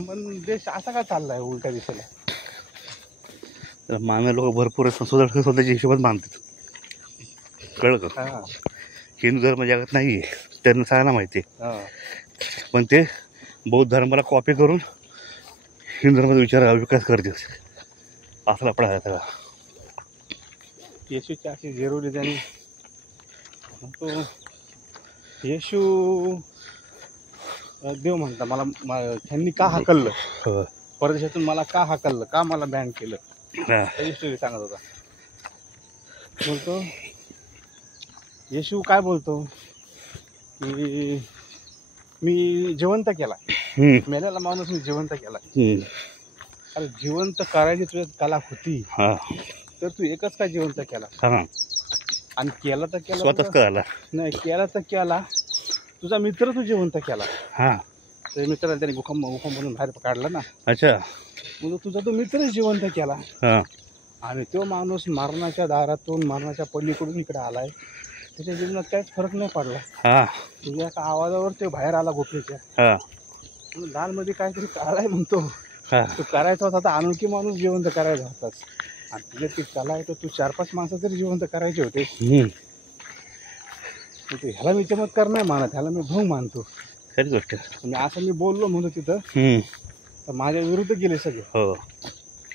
पण देश असा का चाललाय उलट्या दिशेला? तर मानवी लोक भरपूर स्वतःच्या हिशोबात मानतात. कळलं का? हा हिंदू धर्म जगात नाही आहे, त्यांना सगळ्यांना माहिती आहे. हा. पण ते बौद्ध धर्माला कॉपी करून हिंदू धर्माचा विचार विकास करतील, असला पडा सगळा. येशूची अशी जिरवली त्यांनी. तो येशू देव म्हणता मला त्यांनी का हाकललं, हो. परदेशातून मला का हाकललं, का मला बॅन केलं, हा. त्याची स्टोरी सांगत होता. बोलतो येशू काय बोलतो की मी जिवंत केला, मेलेला माणूस मी जिवंत केला. अरे जिवंत करायची तुझ्यात कला होती, हा. तर तू एकच का जिवंत केला? हा. आणि केला तर केला स्वतःच कळाला. नाही, केला तर केला. तुझा मित्र तू जिवंत केला. हा. तुझ्या मित्राला त्याने भूकंप म्हणून बाहेर काढला ना, अच्छा. मग तुझा तो मित्र जिवंत केला. हा. आणि तो माणूस मरणाच्या दारातून मरणाच्या पलीकडून इकडे आलाय, त्याच्या जीवनात काहीच फरक नाही पडला. हा. तुझ्या एका आवाजावर ते बाहेर आला गोपीच्या. हा. दालमध्ये काहीतरी काढाय म्हणतो. हा. तू करायचा होता तर अनोखी माणूस जिवंत करायचा होताच. आणि तुझ्या ती कला आहे तर तू 4-5 माणसं तरी जिवंत करायचे होते. ह्याला मी चमत्कार नाही मानत, ह्याला मी भोंग मानतो. खरी गोष्ट. असं मी बोललो म्हणतो तिथं, तर माझ्या विरुद्ध गेले सगळे. हो.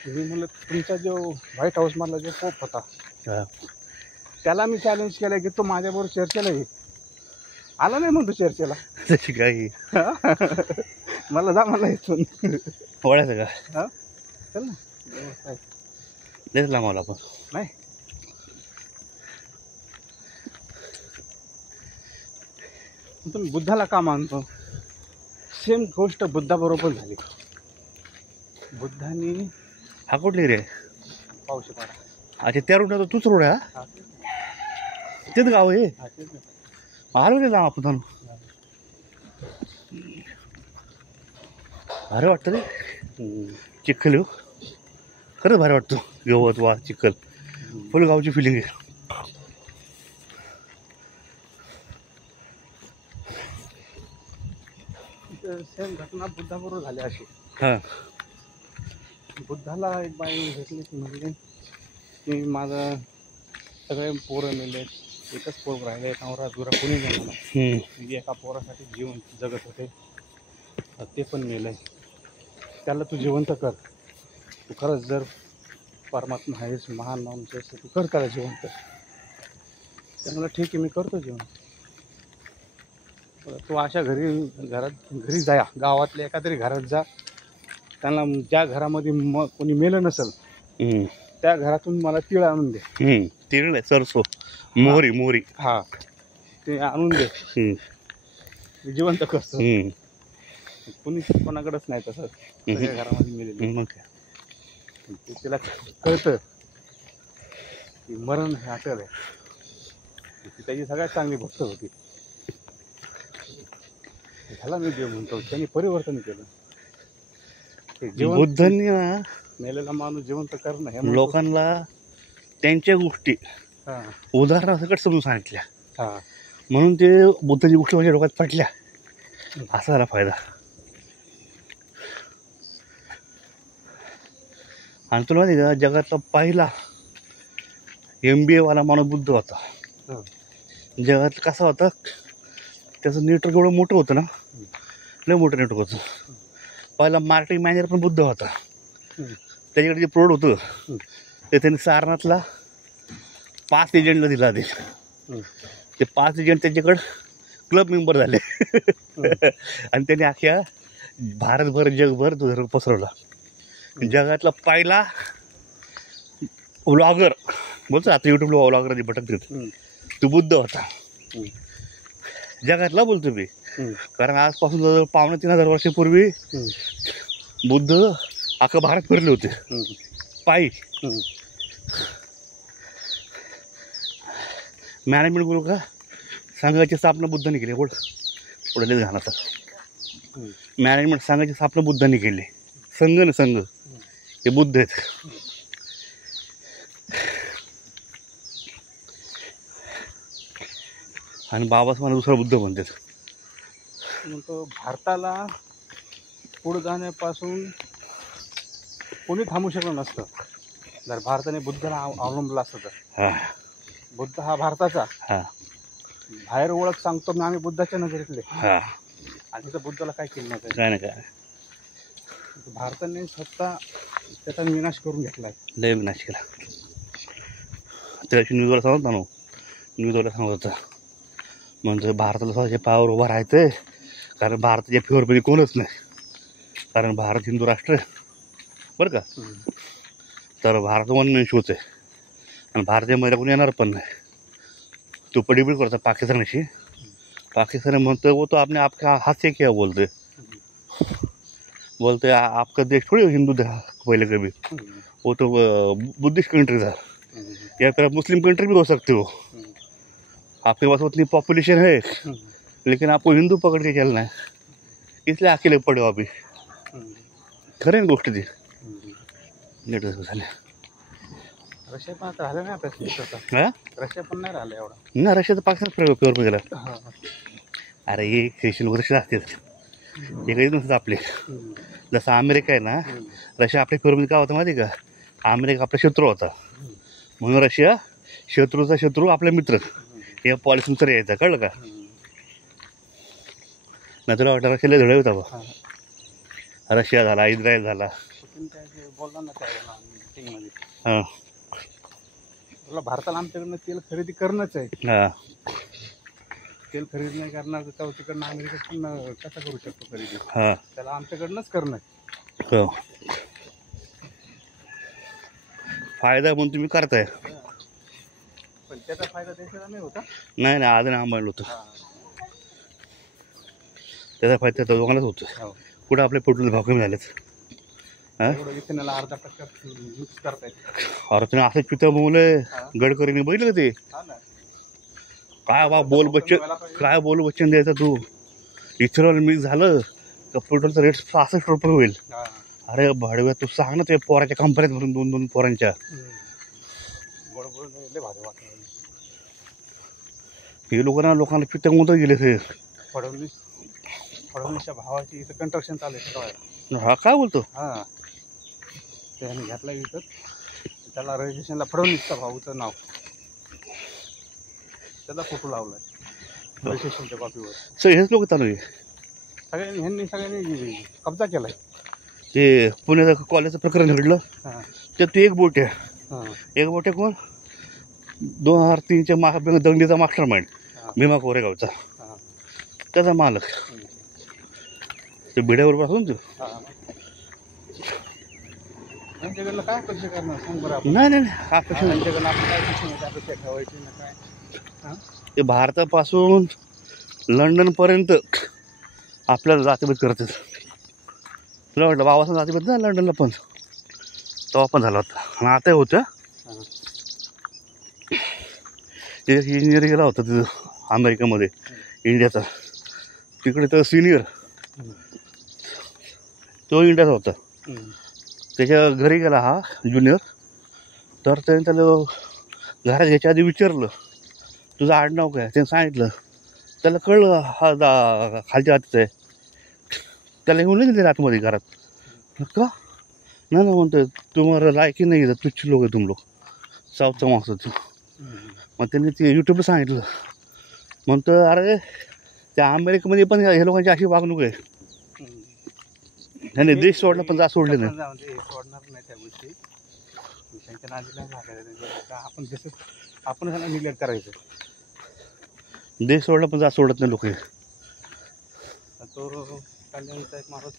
मी म्हणलं तुमचा जो व्हाईट हाऊस मधला जो पोप होता, हा. त्याला मी चॅलेंज केलं की तो माझ्याबरोबर चर्चेला येईल. आला नाही म्हणतो चर्चेला. तशी काही मला जा मला इथून ओळायचं का? हा चल ना. तेच लांबवलं आपण. नाही तुम्ही बुद्धाला का मानतो? सेम गोष्ट बुद्धाबरोबर झाली. बुद्धांनी हा कुठली रे? पाऊस पाडा. अच्छा, त्या रोडला तूच रोड आहे? हा, तेच गाव आहे. आलो रे लांब आपण जाणू. भारी वाटतं रे. चिखल हो, खरंच भारी वाटतो. गवत वा चिखल, फुल गावची फिलिंग आहे. सेम घटना बुद्धाबरोबर झाली अशी. हां. बुद्धाला एक बाई भेटली ती म्हणजे की माझं सगळे पोरं मेले, एकच पोर राहिले, नवरा दुरा कोणी नाही मला. एका पोरासाठी जीवन जगत होते, ते पण मेलंय. त्याला तू जिवंत कर. तू खरंच जर परमात्मा आहेस, महान माणूस आहेस, तू कर त्याला जिवंत. त्यामुळे ठीक आहे, मी करतो जीवन. तू अशा घरी जा, गावातल्या एका तरी घरात जा. त्यांना ज्या घरामध्ये कोणी मेलं नसेल त्या घरातून मला तीळ आणून दे. तीळ नाही, सरसो, मोहरी. मोहरी हा, ते आणून दे. मी जिवंत करतो. कोणी कोणाकडेच नाही तसं, सगळ्या घरामध्ये मेलेली. मग तिला कळतं की मरण हे अटल आहे. ती त्याची सगळ्यात चांगली भक्त होती. ह्याला मी देव म्हणतो. त्यांनी परिवर्तन केलं. बुद्धांनी ना मेलेला माणूस जिवंत करणं हे लोकांना त्यांच्या गोष्टी उदाहरणासकट समजून सांगितल्या. म्हणून ते बुद्धाची गोष्टी माझ्या डोक्यात पडल्या. असा झाला फायदा. आणि तुला माहिती का, जगातला पहिला MBA वाला माणूस बुद्ध होता. जगात कसा होता, त्याचं नेटवर्क एवढं मोठं होतं ना, लय मोठं नेटवर्क होतं. पहिला मार्केटिंग मॅनेजर पण बुद्ध होता. त्याच्याकडे जे प्रोडक्ट होतं ते त्यांनी सारनाथला 5 एजंटला दिला आधी. ते 5 एजंट त्याच्याकडं क्लब मेंबर झाले. आणि त्यांनी अख्ख्या भारतभर जगभर तो धर्म पसरवला. जगातला पहिला व्लॉगर बोलतो, आता यूट्यूबला व्लॉगर भटकतात, तो बुद्ध होता. जगातला बोलतो मी, कारण आजपासून जवळ 2,500-3,000 वर्षापूर्वी बुद्ध अख्खं भारत फिरले होते पायी. मॅनेजमेंट करू का, संघाची स्थापना बुद्धांनी केली. पुढे घालायचा मॅनेजमेंट संघाची स्थापना बुद्धांनी केली. संघ ना, संघ हे बुद्ध आहेत. आणि बाबाच मला दुसरा बुद्ध म्हणतात. म्हणतो भारताला पुढे जाण्यापासून कोणी थांबू शकलं नसतं जर भारताने बुद्धाला अवलंबला असतं तर. हा बुद्ध हा भारताचा, हा बाहेर ओळख सांगतो ना आम्ही बुद्धाच्या नजरेतले, हा आणि तिथं बुद्धाला काय केलं नव्हतं. काय नाही काय भारताने स्वतः त्याचा विनाश करून घेतलाय. लय विनाश केला. त्याची न्यूजवाला सांगत ना, न्यूजवाला सांगत होता म्हणजे भारताला स्वतःच्या पायावर उभा राहायचं आहे, कारण भारताच्या फेवरमध्ये कोणच नाही, कारण भारत हिंदू राष्ट्र आहे बरं का. तर भारत वन शोच आहे आणि भारतीय कोणी येणार पण नाही. तो पडीबीड करता पाकिस्तानाशी. पाकिस्तान म्हणतो वो तो आपने आपका हाथ से क्या बोलते आपका देश थोड़ी हिंदू था पहले कभी, वो तो बुद्धिस्ट कंट्री था, या फिर आप मुस्लिम कंट्री भी हो सकते हो. आपके पास उतनी पॉपुलेशन है लेकिन आपको हिंदू पकड़ के चलना है, इसलिए अकेले पड़े हो अभी. खरं गोष्ट ती नीट झाल्या. रशिया पण आता राहिलं नाही आपल्या, हां रशिया पण नाही राहिलं एवढा. ना रशियाचं पाकिस्तान फेवर गेला. अरे हे ख्रिश्चन वगैरे असतात हे काही नसतात आपले. जसं अमेरिका आहे ना, रशिया आपल्या फेवरमध्ये काय होतं माहिती का, अमेरिका आपला शत्रू होता म्हणून रशिया शत्रूचा शत्रू आपला मित्र, या पॉलिसीनुसार यायचा, कळलं का. नाही तुला वाटतं रशियाला धडे होता बा. रशिया झाला, इस्रायल झाला. बोलला ना त्यावेळेला मीटिंगमध्ये, हां तुला भारताला आमच्याकडनं तेल खरेदी करणंच आहे. हां तेल खरेदी नाही करणार तर तेव्हा तिकडनं अमेरिकेकडनं कसं करू शकतो खरेदी, हां त्याला आमच्याकडनंच करणं आहे. हो फायदा म्हणून तुम्ही करताय, पण त्याचा फायदा देशाला नाही होता. नाही नाही आज नाही आंबायला होतं, त्याचा फायदा त्या दोघांनाच होतो. कुठं आपल्या पोटले भाव कमी झालेत. हां इथेनला अर्धा टक्का मिक्स करतायत. अरे तुम्ही असं पिता मुले गडकरीने बघितलं का ते, हा ना, काय बा बोल बच्चन द्यायचा तू. इथेनॉल मिक्स झालं का पेट्रोलचा रेट 66 रुपये होईल. अरे भाडव्या तू सांग ना, ते पोराच्या कंपन्यात भरून 2-2 पोरांच्या. हे लोकांना पिता मुलं गेले ते. फडणवीसच्या भावाची इथं कंस्ट्रक्शन चालू आहे. हा काय बोलतो. हां त्याने घेतला विकत, त्याला रजिस्ट्रेशनला फडणवीसचा भाऊचं नाव, त्याचा फोटो लावलाय रजिस्ट्रेशनच्या कॉपीवर. सर हेच लोक चालू आहे. सगळ्यांनी कब्जा केलाय. ते पुण्याचं कॉलेजचं प्रकरण घडलं हां त्यात तू एक बोट आहे. हां एक बोट आहे कोण, 2003च्या दंगलीचा मास्टर माइंड भीमा कोरेगावचा, हां त्याचा मालक. ते भिड्यावर पासून तू त्यांच्याकडनं काय अपेक्षा करणार सांग बरं आपण. नाही अपेक्षा नाही. त्यांच्याकडनं आपण काय अपेक्षा ठेवायची ना काय. हां ते भारतापासून लंडनपर्यंत आपल्याला जातीभेद करतात. तुला वाटलं बाबासाहेब जातीभेद ना लंडनला पण तेव्हा पण झाला होता, आणि आता होतं ते इंजिनियर गेला होता तिथं अमेरिकेमध्ये इंडियाचा, तिकडे तर सिनियर तो इंडियाचा होता. त्याच्या घरी गेला हा ज्युनियर, तर त्याने त्याला घरात घ्यायच्या आधी विचारलं तुझं आडनाव काय, त्याने सांगितलं. त्याला कळलं हा खालच्या हातीचा आहे. त्याला येऊन नाही दिले आतमध्ये घरात. का नाही म्हणतोय तुम्हाला लायकी नाही घेतात, तुच्छ लोक आहे तुम लोक, साऊथचा माणसाचं. मग त्यांनी ते यूट्यूबला सांगितलं. म्हणतं अरे त्या अमेरिकेमध्ये पण हे लोकांची अशी वागणूक आहे. त्याने देश सोडला पण जा सोडले नाही. सोडणार नाही त्या गोष्टी, त्यांच्या नादीला लागायचं. आपण जसं आपण त्यांना निग्लेक्ट करायचं. देश सोडला पण जा सोडत नाही लोक. तो कल्याणचा एक माणूस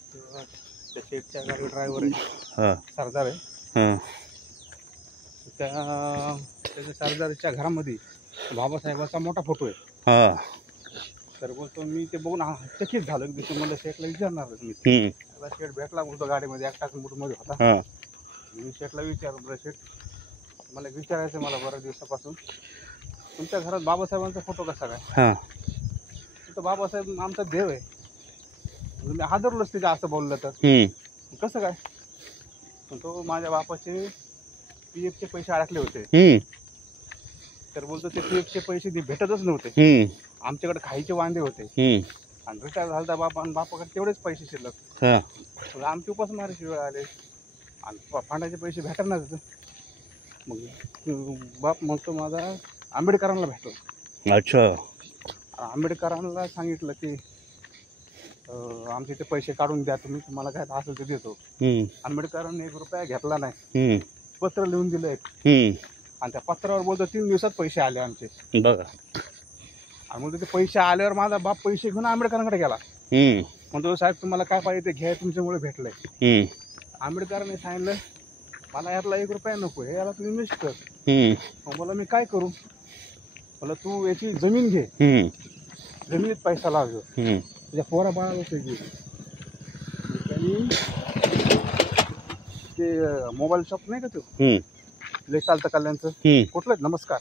त्या शेटच्या गाडी ड्रायव्हर आहे, हां सरदार आहे. हां त्याच्या सरदारच्या घरामध्ये बाबासाहेबाचा मोठा फोटो आहे. हां तर बोलतो मी ते बघून चकित झालं की मला शेटला विचारणारच मी. त्याला शेट भेटला बोलतो गाडीमध्ये, एकटाच मूडमध्ये होता. हां मी शेटला विचारलं बरं शेट मला विचारायचं मला बऱ्याच दिवसापासून, तुमच्या घरात बाबासाहेबांचा फोटो कसा काय. हां तर बाबासाहेब आमचा देव आहे. मी हादरलोच तिथे असं बोललं तर कसं काय. तो माझ्या बापाचे PFचे पैसे अडकले होते. तर बोलतो ते PFचे पैसे भेटतच नव्हते. आमच्याकडे खायचे वांदे होते. आणि रिटायर झाला तर बापा आणि बापाकडे तेवढेच पैसे शिल्लक. हां मग आमची उपासमारीची वेळ आले आणि फंडाचे पैसे भेटणार मग बाप म्हणतो माझा आंबेडकरांना भेटतो. अच्छा. आंबेडकरांना सांगितलं की आमचे ते पैसे काढून द्या तुम्ही, तुम्हाला काय असेल ते देतो. आंबेडकरांनी 1 रुपया घेतला नाही. पत्र लिहून दिलं एक आणि त्या पत्रावर बोलतो 3 दिवसात पैसे आले आमचे. बघा. आणि मग ते पैसे आल्यावर माझा बाप पैसे घेऊन आंबेडकरांकडे गेला. म्हणतो साहेब तुम्हाला काय पाहिजे ते घ्या, तुमच्यामुळे भेटलंय. आंबेडकरांनी सांगितलं मला यातला 1 रुपया नको, हे याला तू इन्व्हेस्ट कर. मग मला मी काय करू? मला तू याची जमीन घे, जमिनीत पैसा लावतो, तुझ्या पोरा बाळाला घे. त्यांनी ते मोबाईल शॉप नाही का तो लय चालतं कल्याणचं कुठलं नमस्कार,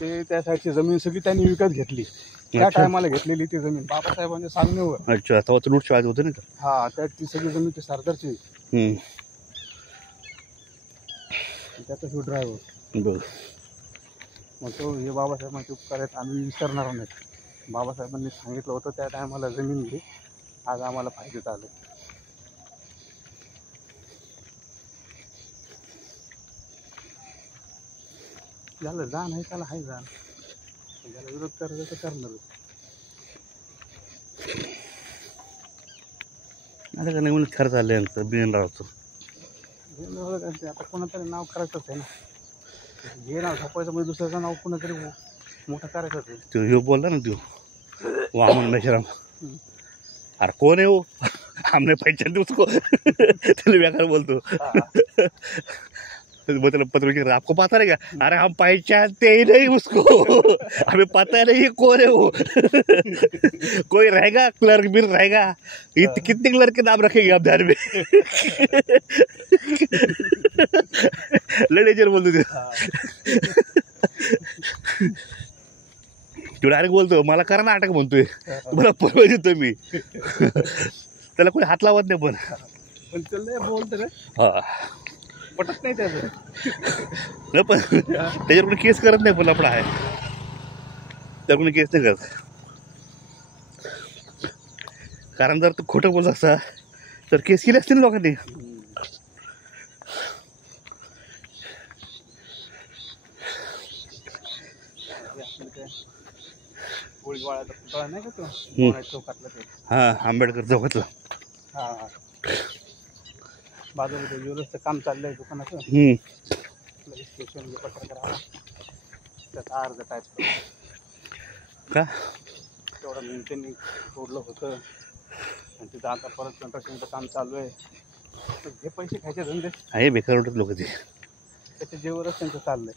ते त्या साईडची जमीन सगळी त्यांनी विकत घेतली. त्या टायमाला घेतलेली ती जमीन बाबासाहेबांच्या सांगण्यावर. अच्छा. तेव्हा लूट शाळेत होते ना. हा, त्या ती सगळी जमीन ती सरदारची. त्याचा तो ड्रायव्हर. मग तो हे बाबासाहेबांचे उपकार आहेत आम्ही विसरणार नाही. बाबासाहेबांनी सांगितलं होतं त्या टायमाला जमीन घे, आज आम्हाला फायदेत आलं. झालं जाण आहे त्याला, आहे जाण. त्याला विरोध करायचं तर करणार. आता का नवीन खर्च आले यांचं बिनरावचं. आता कोणातरी नाव करायचंच आहे ना. हे नाव झोपायचं म्हणजे दुसऱ्याचं नाव कोणातरी मोठं करायचंच आहे. तो ह्यो बोलला ना तो वामन मेश्राम. अरे कोण आहे हो, हमने पहचान उसको. त्याला बेकार बोलतो. मतलब पत्र लिख रहा, आपको पता रहेगा? अरे हम पहचानते ही नहीं उसको, हमें पता नहीं कौन है वो. कोई रहेगा क्लर्क भी रहेगा. कितने क्लर्क के नाम रखेंगे आप ध्यान में? लड़ेजर बोलतो ते. तू डायरेक्ट बोलतो मला करा नाटक म्हणतोय, मला परवा देतो मी. त्याला कोणी हात लावत नाही पण बोलतो रे. हा पटत नाही त्याचं. नाही पण त्याच्यावर कोणी केस करत नाही. पण आपला आहे त्यावर कोणी केस नाही करत. कारण जर तू खोटं बोलत असता तर केस केली असतील लोकांनी. गोळीवाळ्याचा पुतळा नाही का तो चौकातला ते. हा, आंबेडकर चौकातला. हा, बाजूला ते ज्वेलर्सचं काम चाललंय दुकानाचं. स्टेशन पत्रकार आला त्याचा अर्ज टाईप का तेवढं त्यांनी तोडलं होतं आणि तिथं आता परत कंस्ट्रक्शनचं काम चालू आहे. तर जे पैसे खायचे धंदे आहे बेकार लोक ते त्याच्या जेवरच त्यांचं चाललंय.